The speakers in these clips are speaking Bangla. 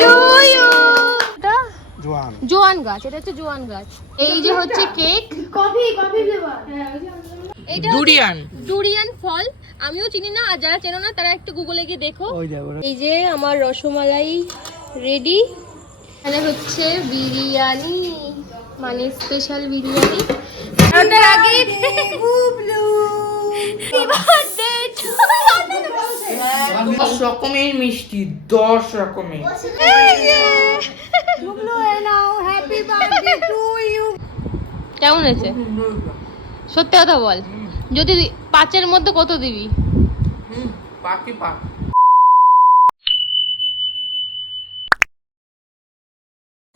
To you. জোয়ান গাছ, এটা হচ্ছে জোয়ান গাছ। এই যে হচ্ছে কেক, কফি ফ্লেভার। এটা ডুরিয়ান ফল। আমিও চিনি না, আর যারা চেনো না তারা একটু গুগলে গিয়ে দেখো। এই যে আমার রসমালাই রেডি। এখানে হচ্ছে বিরিয়ানি, মানে স্পেশাল বিরিয়ানি। ওটার আগে 10 রকমের মিষ্টি, 10 রকমের। কেমন হয়েছে সত্যি কথা বল, যদি 5-এর মধ্যে কত দিবি? পাকি পাক।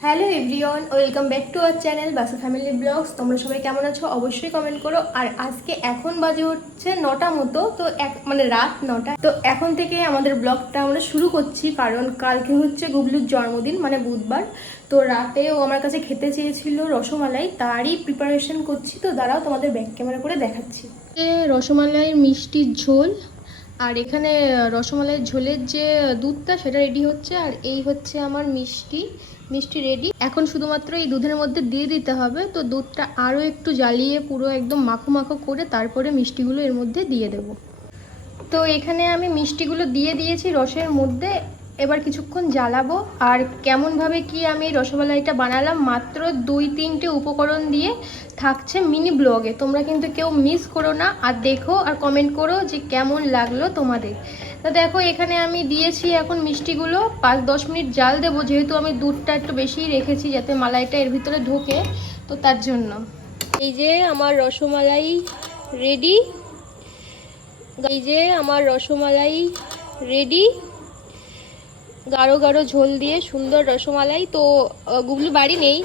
Hello everyone, welcome back to our channel Basu family vlogs. তোমরা সবাই কেমন আছো অবশ্যই কমেন্ট করো। আর আজকে এখন বাজে হচ্ছে 9টা মতো, তো মানে রাত 9টা। তো এখন থেকে আমাদের ব্লগটা আমরা শুরু করছি, কারণ কালকে হচ্ছে গুবলুর জন্মদিন, মানে বুধবার। তো রাতে ও আমার কাছে খেতে চেয়েছিল রসমালাই, তারই প্রিপারেশন করছি। তো দাঁড়াও তোমাদের ব্যাক ক্যামেরা করে দেখাচ্ছি। রসমালাইয়ের মিষ্টির ঝোল, আর এখানে রসমালাইয়ের ঝোলের যে দুধটা সেটা রেডি হচ্ছে। আর এই হচ্ছে আমার মিষ্টি রেডি। এখন শুধুমাত্র এই দুধের মধ্যে দিয়ে দিতে হবে। তো দুধটা আরও একটু জ্বালিয়ে পুরো একদম মাখো মাখো করে তারপরে মিষ্টিগুলো এর মধ্যে দিয়ে দেব। তো এখানে আমি মিষ্টিগুলো দিয়ে দিয়েছি রসের মধ্যে। এবার কিছুক্ষণ জ্বালাবো। আর কেমনভাবে কি আমি রসমালাইটা বানালাম মাত্র 2-3টে উপকরণ দিয়ে থাকছে মিনি ব্লগে। তোমরা কিন্তু কেউ মিস করো না, আর দেখো আর কমেন্ট করো যে কেমন লাগলো তোমাদের। তো দেখো এখানে আমি দিয়েছি এখন মিষ্টিগুলো, 5-10 মিনিট জাল দেবো, যেহেতু আমি দুধটা একটু বেশি রেখেছি যাতে মালাইটা এর ভিতরে ঢোকে, তো তার জন্য। এই যে আমার রসমালাই রেডি, গাঢ় গাঢ় ঝোল দিয়ে সুন্দর রসমালাই। তো গুবলু বাড়ি নেই,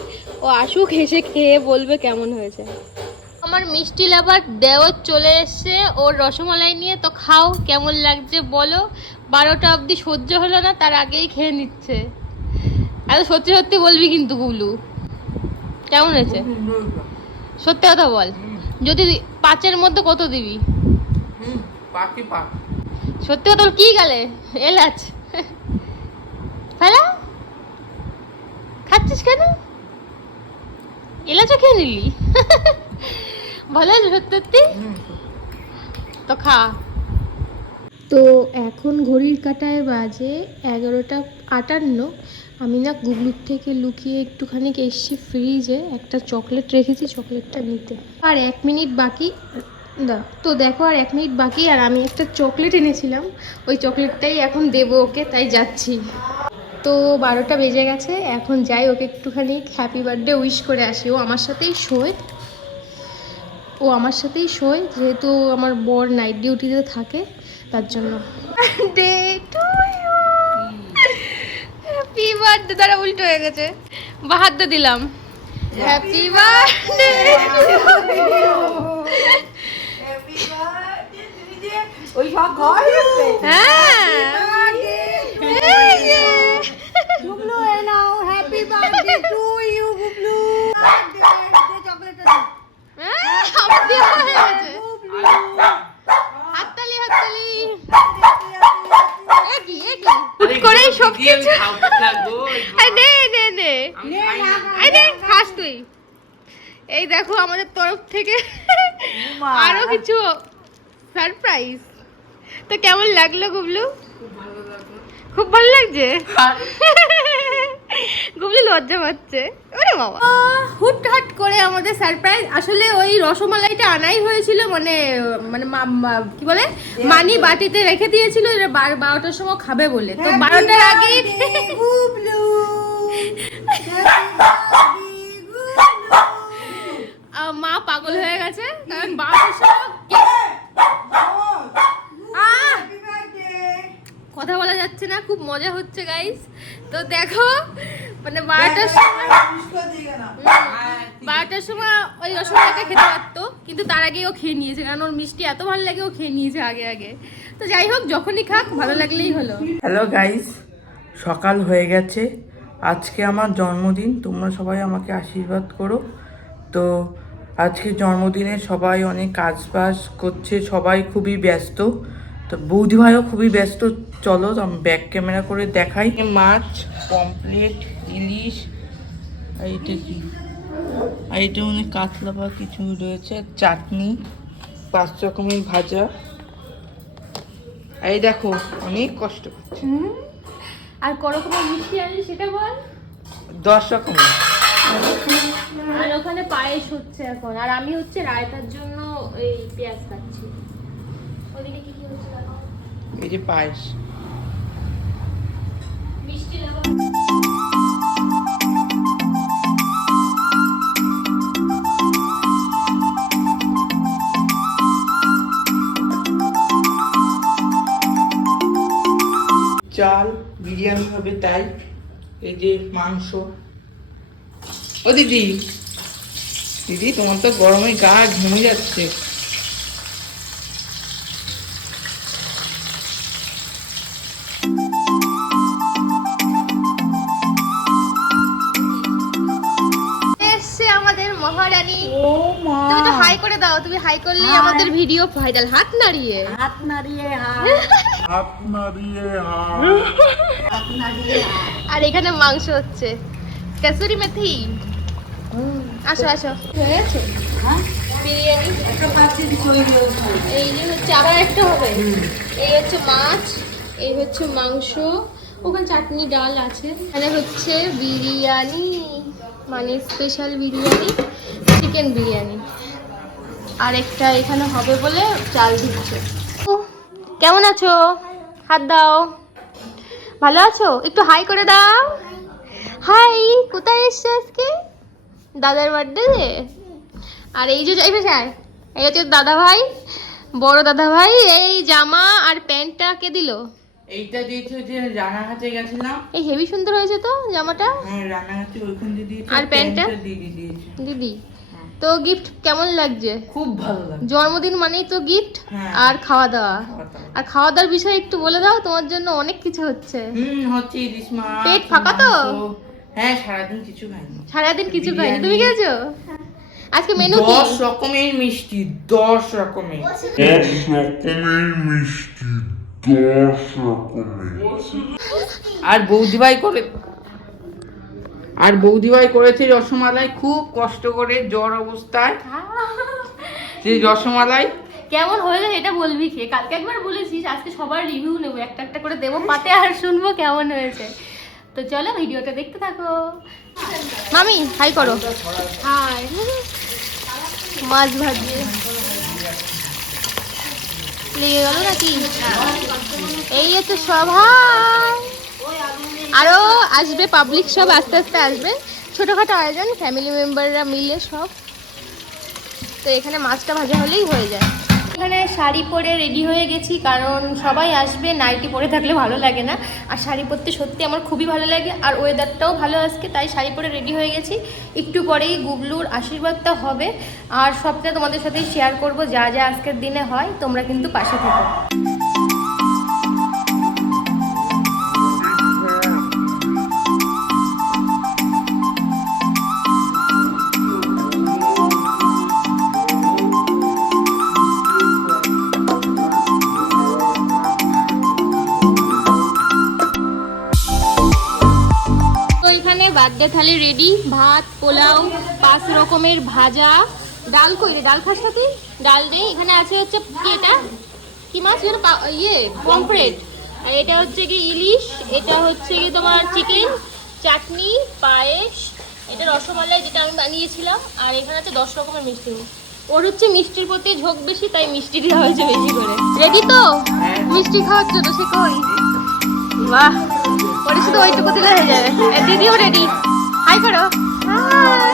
ও আসুক, এসে খেয়ে বলবে কেমন হয়েছে। আমার মিষ্টি লাভার দেওর চলে এসছে ওর রসমালাই নিয়ে। তো খাও, কেমন লাগছে বলো। 12টা অবধি সহ্য হলো না, তার আগেই খেয়ে নিচ্ছে। এত সত্যি সত্যি বলবি কিন্তু গুবলু, কেমন হয়েছে সত্যি কথা বল, যদি 5-এর মধ্যে কত দিবি? পাকি পাক। সত্যি কথা বল, কি গেলে এলাচ ফেলা খাচ্ছিস কেন? এলাচও খেয়ে নিলি? ভালো আছে সত্যি? তো খা। তো এখন ঘড়ির কাঁটায় বাজে 11টা 58। আমি না গুবলুর থেকে লুকিয়ে একটুখানি এসছি ফ্রিজে, একটা চকলেট রেখেছি, চকলেটটা নিতে। আর 1 মিনিট বাকি। তো দেখো আর 1 মিনিট বাকি, আর আমি একটা চকলেট এনেছিলাম, ওই চকলেটটাই এখন দেবো ওকে, তাই যাচ্ছি। তো 12টা বেজে গেছে, এখন যাই ওকে একটুখানি হ্যাপি বার্থডে উইশ করে আসি। ও আমার সাথেই শোয়, যেহেতু আমার বর নাইট ডিউটিতে থাকে, তার জন্য। Birthday to you, happy birthday. দ্বারা উল্টো হয়ে গেছে, বাহাদুর দিলাম। Happy birthday. ওই সব ঘর আছে। হ্যাঁ গুবলু এ নাও, happy birthday to you Gublu. চকলেটটা হাততালি করেই সব কিছু। খাস তুই। এই দেখো আমাদের তরফ থেকে আরো কিছু সারপ্রাইজ। তো কেমন লাগলো গুবলু? খুব ভালো লাগছে। গুবলু লজ্জা পাচ্ছে, ওরে বাবা। হুটহাট করে আমাদের সারপ্রাইজ। আসলে ওই রসমালাইটা আনাই হয়েছিল, মানে কি বলে, মানি বাটিতে রেখে দিয়েছিল 12টার সময় খাবে বলে। তো 12টার আগে গুবলু মা পাগল হয়ে গেছে, কারণ 12টার সময় কথা বলা যাচ্ছে না, খুব মজা হচ্ছে গাইস। তো দেখো মানে 12টার সময় ওই রসমালাইটা খেতে পারতো, কিন্তু তার আগে ও খেয়ে নিয়েছে, কারণ ওর মিষ্টি এত ভালো লাগে, ও খেয়ে নিয়েছে আগে। তো যাই হোক, যখনই খাক ভালো লাগলেই হলো। হ্যালো গাইস, সকাল হয়ে গেছে, আজকে আমার জন্মদিন, তোমরা সবাই আমাকে আশীর্বাদ করো। তো আজকে জন্মদিনে সবাই অনেক কাজবাজ করছে, সবাই খুবই ব্যস্ত। তো বৌদি ভাইও খুবই ব্যস্ত। চলো আমি ব্যাক ক্যামেরা করে দেখাই। মাছ পমফ্লেট, ইলিশ, এইটা কি, আর এটা অনেক কাতলা বা কিছু রয়েছে, চাটনি, 5 রকমের ভাজা। এই দেখো অনেক কষ্ট করছে। আর করকমের মিষ্টি আনলি সেটা বল। 10 রকমের। আর ওখানে পায়েস হচ্ছে এখন, আর আমি হচ্ছে রায়তার জন্য এই পেঁয়াজ কাটছি। ওদিকে কি কি হচ্ছে দেখো। এই যে পায়েস। মিষ্টি লাগা। চাল বিরিয়ানি হবে তাই। এই যে মাংস। ও দিদি, দিদি তোমার তো গরমে গা ঘেমে যাচ্ছে। এসছে আমাদের মহারানী। ও মা, তুমি তো হাই করে দাও, তুমি হাই করলে Hi. আমাদের ভিডিও ভাইরাল। হাত নাড়িয়ে। হাত নাড়িয়ে হাত নাড়িয়ে হাত। আর এখানে মাংস হচ্ছে, কাসুরি মেথি। আসো আসো, হয়ে গেছে হ্যাঁ, বিরিয়ানি। একটা পাচ্ছি তৈরি হয়েছে। এই যে হচ্ছে আবার একটা হবে। এই হচ্ছে মাছ, এই হচ্ছে মাংস, ওখানে চাটনি ডাল আছে। এখানে হচ্ছে বিরিয়ানি, মানে স্পেশাল বিরিয়ানি, চিকেন বিরিয়ানি। আর একটা এখানে হবে বলে চাল দিচ্ছে। কেমন আছো? হাত দাও। ভালো আছো? একটু হাই করে দাও। হাই। কোথায় এসছে আজকে? দাদার বার্থডে। আর এই যে এই হচ্ছে দাদা ভাই, বড় দাদা ভাই। এই জামা আর প্যান্টটা কে দিল? এইটা দিয়েছে যে রানাঘাটে গেছিলাম। এই হেভি সুন্দর হয়েছে তো জামাটা। হ্যাঁ রানাঘাটে ওইখান দিয়ে দিয়েছে। আর প্যান্টটা? দিদি দিয়েছে। দিদি তো গিফট কেমন লাগছে? খুব ভালো লাগে। জন্মদিন মানেই তো গিফট হ্যাঁ। আর খাওয়া দাওয়া। খাওয়া দাওয়া। আর খাওয়া দাওয়ার বিষয়ে একটু বলে দাও, তোমার জন্য অনেক কিছু হচ্ছে। হচ্ছে ইলিশ মাছ। পেট ফাঁকা তো? মাংস। হ্যাঁ সারাদিন কিছু খাইনি। সারাদিন কিছু খাইনি, বিরিয়ানি। তুমি খেয়েছো? আজকে মেনু কি? 10 রকমের মিষ্টি, 10 রকমের। 10 রকমের মিষ্টি, 10 রকমের। আর বৌদিভাই করেছে রসমালাই, খুব কষ্ট করে জ্বর অবস্থায়। সেই রসমালাই কেমন হয়েছে এটা বলবি খেয়ে। কালকে একবার বলেছিস, আজকে সবার রিভিউ নেবো, একটা একটা করে দেবো পাতে, আর শুনবো কেমন হয়েছে। তো চলো ভিডিওটা দেখতে থাকো। মামি হাই করো। হাই। মাছ ভাজছে, লেগে গেল নাকি? এই হচ্ছে সবাই, আরো আসবে পাবলিক, সব আস্তে আস্তে আসবে। ছোটখাটো আয়োজন, ফ্যামিলি মেম্বাররা মিলে সব। তো এখানে মাছটা ভাজা হলেই হয়ে যায়। এখানে শাড়ি পরে রেডি হয়ে গেছি, কারণ সবাই আসবে। নাইটি পরে থাকলে ভালো লাগে না, আর শাড়ি পরতে সত্যি আমার খুবই ভালো লাগে। আর ওয়েদারটাও ভালো আজকে, তাই শাড়ি পরে রেডি হয়ে গেছি। একটু পরেই গুবলুর আশীর্বাদটা হবে, আর সবটা তোমাদের সাথেই শেয়ার করব। যা যা আজকের দিনে হয়, তোমরা কিন্তু পাশে থেকো। বার্থডে থালি রেডি। ভাত, পোলাও, 5 রকমের ভাজা, ডাল। কই রে, ডাল খাস না তুই? ডাল দে। এখানে আছে হচ্ছে কি, এটা কি মাছ যেন, পমফ্রেট। আর এটা হচ্ছে কি ইলিশ, এটা হচ্ছে কি তোমার চিকেন, চাটনি, পায়েস, এটা রসমালাই যেটা আমি বানিয়েছিলাম। আর এখানে আছে 10 রকমের মিষ্টি। ওর হচ্ছে মিষ্টির প্রতি ঝোঁক বেশি, তাই মিষ্টি দেওয়া হয়েছে বেশি করে। রেডি তো মিষ্টি খাওয়ার জন্য? সে কই? বাহ, ওরে শুধু ওইটুকু দিলে হয়ে যাবে। দিদিও রেডি। হাই করো। হাই।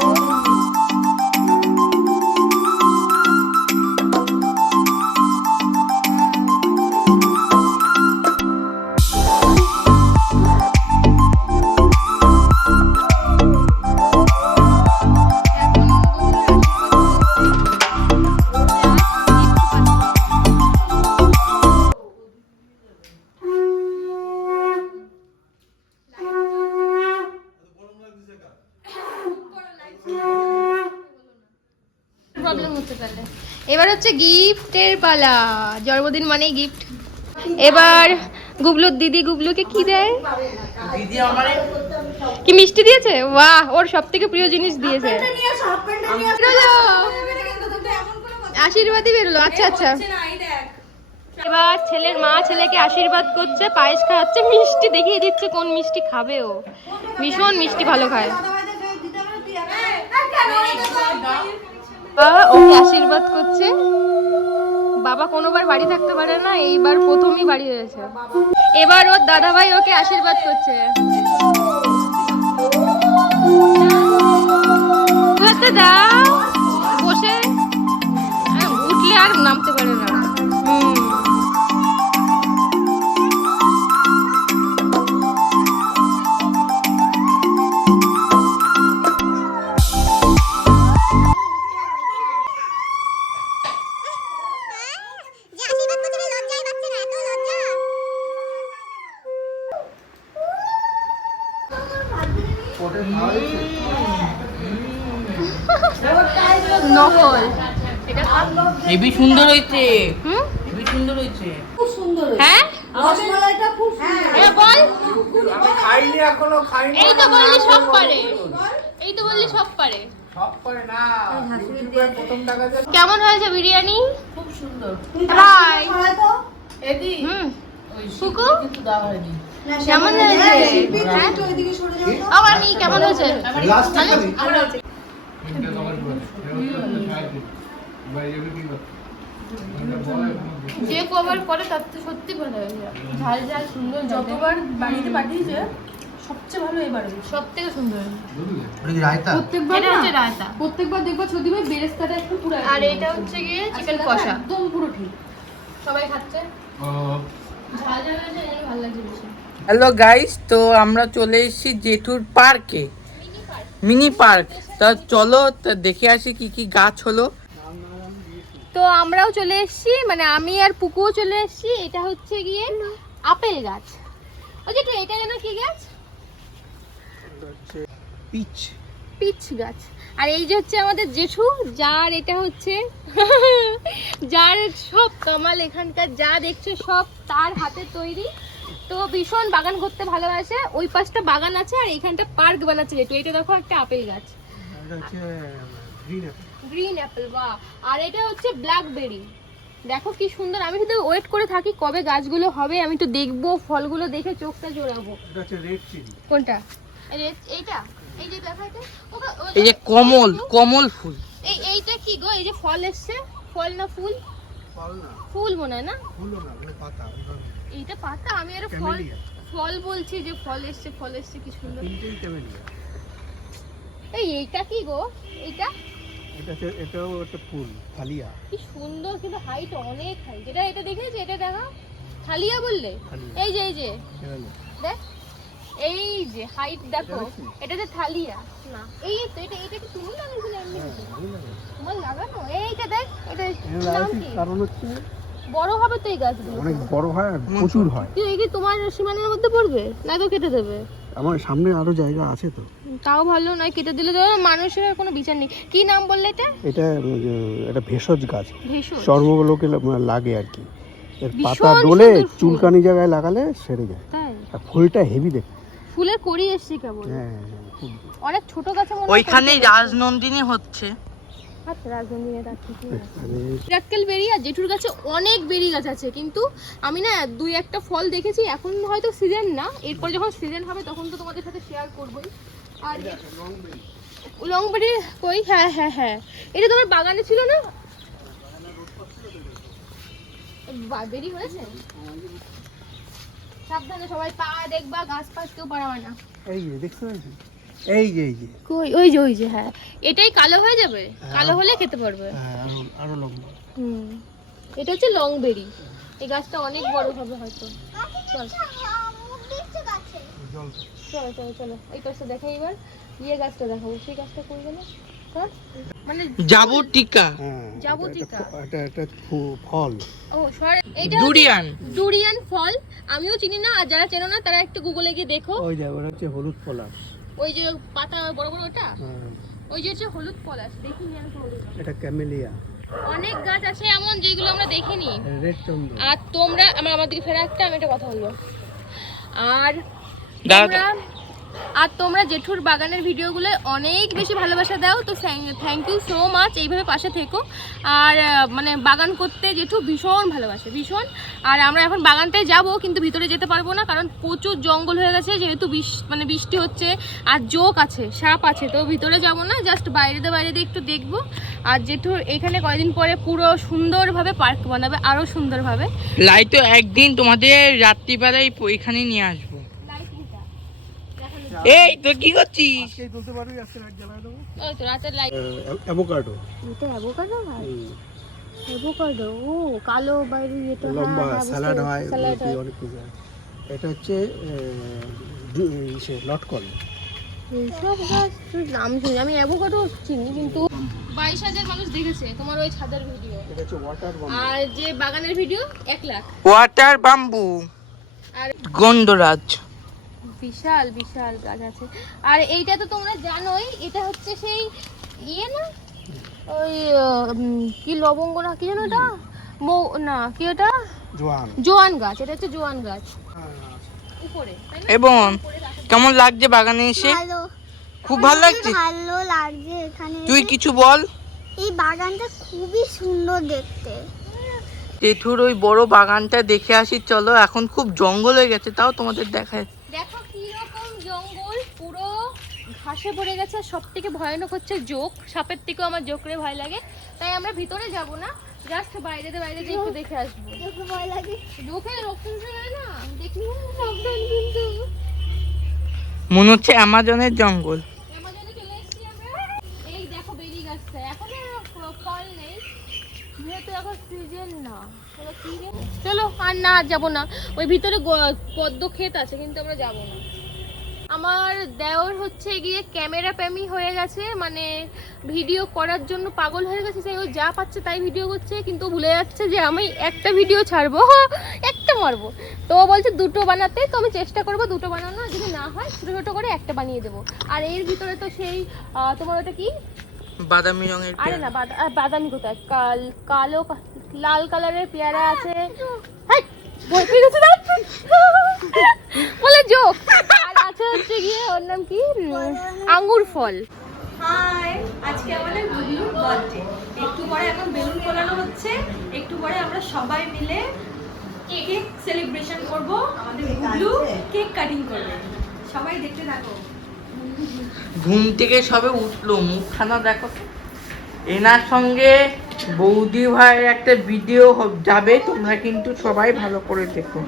প্রবলেম হচ্ছে তাহলে। এবার হচ্ছে গিফটের পালা। জন্মদিন মানেই গিফট। এবার গুবলুর দিদি গুবলুকে কি দেয়? দিদি আমারে কি মিষ্টি দিয়েছে? বাহ, ওর সবথেকে প্রিয় জিনিস দিয়েছে। বেরোলো। আশীর্বাদই বেরোলো। আচ্ছা আচ্ছা। এবার ছেলের মা ছেলেকে আশীর্বাদ করছে, পায়েস খাওয়াচ্ছে, মিষ্টি দেখিয়ে দিচ্ছে কোন মিষ্টি খাবে ও। ভীষণ মিষ্টি ভালো খায়। বাবা ওকে আশীর্বাদ করছে। বাবা কোনোবার বাড়ি থাকতে পারে না, এইবার প্রথমই বাড়ি হয়েছে। এবার ওর দাদাভাই ওকে আশীর্বাদ করছে। হাতে দাও বসে, উঠলে আর নামতে পারে না। নকল। এটা হেবি সুন্দর হয়েছে, হুম হেবি সুন্দর হয়েছে। হ্যাঁ রসমালাইটা খুব এ বল। আমি খাইনি, এখনো খাইনি। এই তো বললি সব পারে, এই তো বললি সব পারে। সব করে না, ইউটিউবে প্রথম দেখা যায়। কেমন হয়েছে বিরিয়ানি? খুব সুন্দর। ভাই এদি হুম ওই কুকু কিন্তু দাও হয়নি। কেমন হয়েছে? হ্যাঁ আবার নি কেমন হয়েছে? ভালো? যে কবার করে তার তো সত্যি ভালো হয়েছে। ঝাল ঝাল সুন্দর, যতবার বাড়িতে পাঠিয়েছে সবচেয়ে ভালো এবারে। সব থেকে সুন্দর। প্রত্যেকবার এটা হচ্ছে রায়তা, প্রত্যেকবার দেখবা ছদি ভাই বেরেস্তাটা একটু পুরো আর এটা হচ্ছে গিয়ে চিকেন কষা। একদম পুরো ঠিক। সবাই খাচ্ছে, ঝাল ঝাল হয়েছে, এই জন্য ভালো লাগছে বেশি। হ্যালো গাইস, তো আমরা চলে এসেছি জেঠুর পার্কে, মিনি পার্ক। তা চলো তা দেখে আসি কি কি গাছ হলো। তো আমরাও চলে এসেছি, মানে আমি আর পুকুও চলে এসেছি। এটা হচ্ছে গিয়ে আপেল গাছ। ওই যে এটা যেন কি গাছ? পিচ। পিচ গাছ। আর এই যে হচ্ছে আমাদের জেঠু, যার এটা হচ্ছে যার সব কামাল এখানকার যা দেখছো সব তার হাতে তৈরি। তো ভীষণ বাগান করতে ভালোবাসে। ওই পাশটা বাগান আছে আর এইখানটা পার্ক বানাচ্ছে জেঠু। এটা দেখো একটা আপেল গাছ, গ্রিন অ্যাপেল। বাহ। আর এটা হচ্ছে ব্ল্যাকবেরি। দেখো কি সুন্দর। আমি শুধু ওয়েট করে থাকি কবে গাছগুলো হবে, আমি তো দেখবো, ফলগুলো দেখে চোখটা জোড়াবো। কোনটা? এইটা, এই যে দেখো এটা। এই যে কমল ফুল। এইটা কি গো? এই যে ফল এসছে, ফল না ফুল? ফুল মনে হয় না, এইটা পাতা। আমি আরো ফল বলছি, যে ফল এসছে কি সুন্দর। এইটা কি গো? এটাও একটা ফুল, থালিয়া। কি সুন্দর, কিন্তু হাইট অনেক হাইট। এটা দেখেছি, এটা দেখা থালিয়া বললে। এই যে দেখ, এই যে হাইট দেখো, এটা যে থালিয়া না। এই তো এটা কি তুমি লাগাইছিলে? এমনি তোমার লাগানো? এইটা দেখ, এটা নাম কি? কারণ হচ্ছে বড় হবে তো এই গাছগুলো, অনেক বড় হয় আর প্রচুর হয়। তুই এই কি তোমার সীমানার মধ্যে পড়বে না? তো কেটে দেবে। আমার সামনে আরো জায়গা আছে তো। তাও ভালো নয়, কেটে দিলে তো মানুষের আর কোনো বিচার নেই। কি নাম বললে এটা? এটা ভেষজ গাছ, ভেষজ। চর্মগুলোকে লাগে আর কি। এর ভীষণ পাতা ডলে সুন্দর ফুল। চুলকানি জায়গায় লাগালে সেরে যায়। তাই? আর ফুলটা হেভি দেখতে। ফুলের কড়ি এসছে কেবল। হ্যাঁ, খুব। অনেক ছোট গাছে মনে হয়। ওইখানেই রাজনন্দিনী হচ্ছে। আচ্ছা, রাজনন্দিনী তার ঠিকই আছে। মানে রাক্কেল বেরি আর জেঠুর গাছে অনেক বেরি গাছ আছে, কিন্তু আমি না দুই একটা ফল দেখেছি। এখন হয়তো সিজন না, এরপর যখন সিজন হবে তখন তো তোমাদের সাথে শেয়ার করবোই। আর লং বেরি কই? হ্যাঁ হ্যাঁ হ্যাঁ, এটা তোমার বাগানে ছিল না? বেরি হয়েছে? সাবধানে সবাই, পা দেখবা, গাছ পাশ কেউ পারাবে না। এই যে দেখতে পাচ্ছেন, এই যে কই? ওই যে হ্যাঁ, এটাই কালো হয়ে যাবে। কালো হলে খেতে পারবে। হ্যাঁ, আরো লম্বা। এটা হচ্ছে লং বেরি। এই গাছটা অনেক বড় হবে হয়তো। চল চলো চলো চলো, এই পাশটা দেখাই। এবার গাছটা দেখাবো। সেই গাছটা কই গেল? মানে জাবুটিকা। হ্যাঁ, জাবুটিকা। এটা ফল। ও সরি, এইটা ডুরিয়ান ফল। আমিও চিনি না, আর যারা চেনো না তারা একটু গুগলে গিয়ে দেখো। ওই যে ওটা হচ্ছে হলুদ পলাশ। ওই যে পাতা বড় বড় ওটা, হ্যাঁ, ওই যে হচ্ছে হলুদ পলাশ। দেখিনি আমি কোনোদিন। এটা ক্যামেলিয়া। অনেক গাছ আছে এমন যেগুলো আমরা দেখিনি। রেড চন্দন। আর তোমরা আমার দিকে ফেরা একটা, আমি একটা কথা বলবো। আর দাঁড়া, তোমরা জেঠুর বাগানের ভিডিওগুলো অনেক বেশি ভালোবাসা দাও, তো থ্যাংক ইউ সো মাচ। এইভাবে পাশে থেকো। আর মানে বাগান করতে জেঠু ভীষণ ভালোবাসে, ভীষণ। আর আমরা এখন বাগানটায় যাব, কিন্তু ভিতরে যেতে পারবো না, কারণ প্রচুর জঙ্গল হয়ে গেছে, যেহেতু মানে বৃষ্টি হচ্ছে আর জোক আছে, সাপ আছে, তো ভিতরে যাব না, জাস্ট বাইরে দিয়ে একটু দেখবো। আর জেঠুর এখানে কয়েকদিন পরে পুরো সুন্দরভাবে পার্ক বানাবে, আরও সুন্দরভাবে। লাইট একদিন তোমাদের রাত্রিবেলায় এখানে নিয়ে আসবো। এই তো কি করছিস? আজকেই তুলতে পারবি, আজকে লাইট জ্বালায় দেবো। ওই তো রাতের লাইট। অ্যাভোকাডো। এটা অ্যাভোকাডো ভাই? অ্যাভোকাডো, ও কালো বাইরে যেটা লম্বা হ্যাঁ, স্যালাড হয়, স্যালাড হয়। অনেক কিছু হয়। এটা হচ্ছে লটকন। এইসব গাছ তুই নাম শুনি, আমি অ্যাভোকাডো চিনি, কিন্তু 22,000 মানুষ দেখেছে তোমার ওই ছাদের ভিডিও, এটা হচ্ছে ওয়াটার বাম্বু। আর যে বাগানের ভিডিও 1 লাখ। ওয়াটার বাম্বু আর গন্ধরাজ। বিশাল বিশাল গাছ আছে। আর এইটা তো তোমরা জানোই, এটা হচ্ছে সেই ইয়ে না, ওই কি লবঙ্গ না কি জানো এটা, না কি ওটা, জোয়ান গাছ। এটা হচ্ছে জোয়ান গাছ উপরে, তাই না? এবং কেমন লাগছে বাগানে এসে? ভালো, খুব ভালো লাগছে। ভালো লাগছে এখানে। তুই কিছু বল। এই বাগানটা খুবই সুন্দর দেখতে। জেঠুর ওই বড় বাগানটা দেখে আসি চলো। এখন খুব জঙ্গল হয়ে গেছে, তাও তোমাদের দেখায়। দেখো কি রকম জঙ্গল, পুরো ঘাসে ভরে গেছে। সব থেকে ভয়ানক হচ্ছে জোক, সাপের থেকেও আমার জোকরে ভয় লাগে, তাই আমরা ভিতরে যাব না, জাস্ট বাইরে দিয়ে একটু দেখে আসবো। দেখতে ভয় লাগে। জোকে রক্ত উঠে যায় না, দেখি সাবধান কিন্তু। মনে হচ্ছে অ্যামাজনের জঙ্গল। আমাদের চলে এসেছি আমরা। এই দেখো বেরি গাছটা, এখনো ফল নেই, যেহেতু এখন সিজন না। চলো আর না, যাবো না। ওই ভিতরে পদ্ম ক্ষেত আছে, কিন্তু আমরা যাবো না। আমার দেওর হচ্ছে গিয়ে ক্যামেরা প্রেমী হয়ে গেছে, মানে ভিডিও করার জন্য পাগল হয়ে গেছে। সেই ও যা পাচ্ছে তাই ভিডিও করছে, কিন্তু ভুলে যাচ্ছে যে আমি একটা ভিডিও ছাড়বো, একটা মারবো। তো ও বলছে 2টো বানাতে, তো আমি চেষ্টা করবো 2টো বানানো, আর যদি না হয় ছোটো ছোটো করে একটা বানিয়ে দেবো। আর এর ভিতরে তো সেই তোমার ওটা কি, বাদামি রঙের আরে না বাদামি কোথায়, কালো লাল কালারের পেয়ারা আছে। বলে জোক। আর আছে হচ্ছে গিয়ে ওর নাম কি, আঙ্গুর ফল। হাই, আজকে আমাদের গুগলুর বার্থডে। একটু পরে এখন বেলুন ফোলানো হচ্ছে, একটু পরে আমরা সবাই মিলে কেক সেলিব্রেশন করব। আমাদের গুগলু কেক কাটিং করবে, সবাই দেখতে থাকো। ঘুম থেকে সবে উঠলো, মুখখানা দেখো। এনার সঙ্গে বৌদি ভাইয়ের একটা ভিডিও যাবে, তোমরা কিন্তু সবাই ভালো করে দেখো।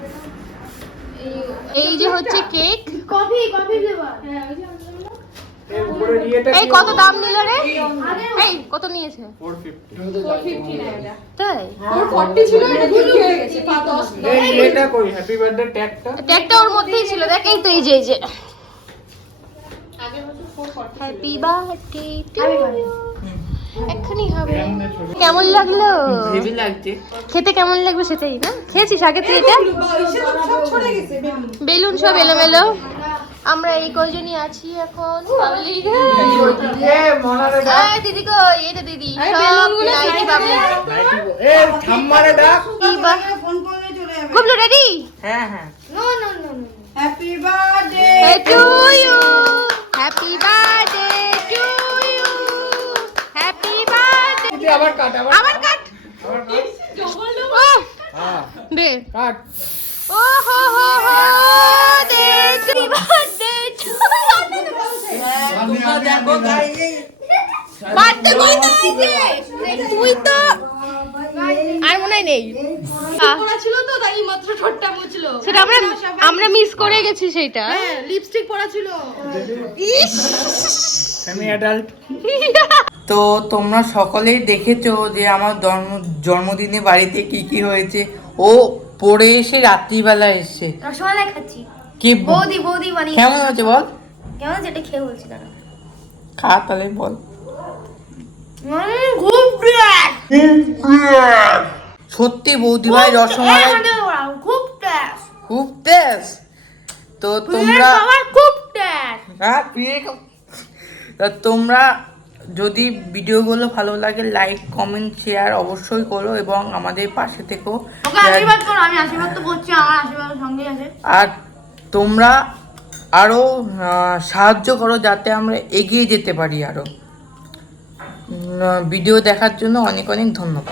এই যে হচ্ছে কেক। Coffee flavour. এই কত দাম নিল রে? এই কত নিয়েছে? 450 না এটা। তাই 440 ছিল, এটা 50 হয়ে গেছে। 10 এটা কই হ্যাপি বার্থডে ট্যাগটা? ট্যাগটা ওর মধ্যেই ছিল, দেখ এই তো, এই যে হ্যাপি বার্থডে টু ইউ। এক্ষুনি হবে। কেমন লাগলো? হেভি লাগছে। খেতে কেমন লাগবে সেটাই না? খেয়েছিস আগে তুই এটা? সব ছড়ে গেছে বেলুন। বেলুন সব এলোমেলো। আমরা এই কয়জনই আছি এখন। পাবলিক দিদি কই? এটা দিদি। সব নাইটি পাবলিক। এই থাম্মারে ডাক। গুবলু রেডি? হ্যাঁ হ্যাঁ। Happy birthday to you. Happy birthday to you. Happy birthday. আবার কাট, আবার কাট। হ্যাঁ দে। কাট। ও হো হো হো দে হ্যাপি বার্থডে টু তোমরা দেখো গাইস, বার্থডে কই তো তুই তো আর মনে হয় নেই। পড়া ছিল তো, তাই মাত্র ঠোঁটটা মুছলো। সেটা আমরা মিস করে গেছি সেটা। হ্যাঁ, লিপস্টিক পড়া ছিল। আমি অ্যাডাল্ট। তো তোমরা সকলেই দেখেছো যে আমার জন্মদিনে বাড়িতে কি কি হয়েছে। ও পড়ে এসে রাত্রিবেলা এসছে। রসমালাই খাচ্ছি। কি বৌদি বানিয়ে। কেমন হয়েছে বল? কেমন যেটা খেয়ে বলছি না। খা তাহলে বল। খুব টেস্ট। সত্যি বৌদি ভাই রসমালাই খুব টেস্ট। খুব টেস্ট। তো তোমরা খুব টেস্ট। হ্যাঁ প্রিয় তা তোমরা যদি ভিডিওগুলো ভালো লাগে লাইক কমেন্ট শেয়ার অবশ্যই করো এবং আমাদের পাশে থেকো। আমি আশীর্বাদ তো করছি, আমার আশীর্বাদের সঙ্গে আছে। আর তোমরা আরও সাহায্য করো যাতে আমরা এগিয়ে যেতে পারি আরও। ভিডিও দেখার জন্য অনেক অনেক ধন্যবাদ।